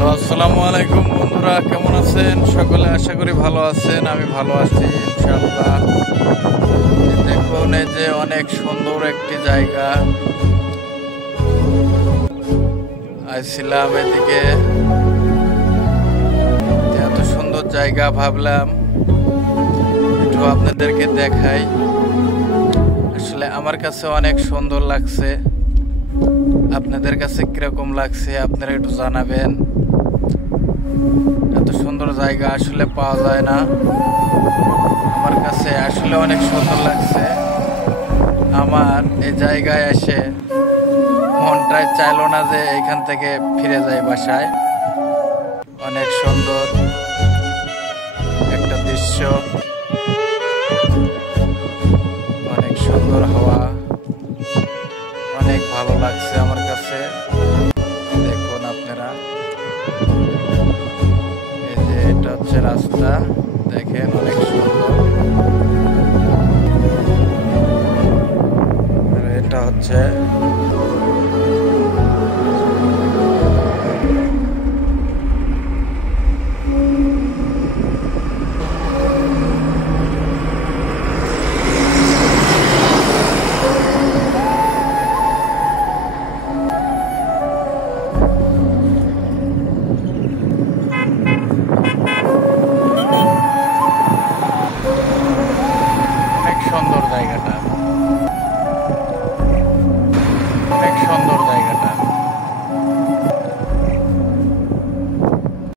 Hello, আসসালামু আলাইকুম বন্ধুরা, কেমন আছেন সকলে? আশা করি ভালো আছেন। আমি ভালো আছি ইনশাআল্লাহ। দেখুন, এই যে অনেক সুন্দর একটি জায়গা। আইছিলাম এদিকে, এত সুন্দর জায়গা, ভাবলাম একটু আপনাদেরকে দেখাই। আসলে আমার কাছে অনেক সুন্দর লাগছে। আপনাদের কাছে কিরকম লাগছে আপনারা একটু জানাবেন। এত সুন্দর জায়গা আসলে পাওয়া যায় না। আমার কাছে আসলে অনেক সুন্দর লাগছে। আমার এই জায়গায় এসে মনটাই চাইলো না যে এইখান থেকে ফিরে যাই বাসায়। অনেক সুন্দর একটা দৃশ্য, অনেক সুন্দর হাওয়া, অনেক ভালো লাগছে আমার কাছে। দেখুন আপনারা, এই যে এটা হচ্ছে রাস্তা, দেখেন অনেক সুন্দর। আর এটা হচ্ছে অনেক সুন্দর জায়গাটা।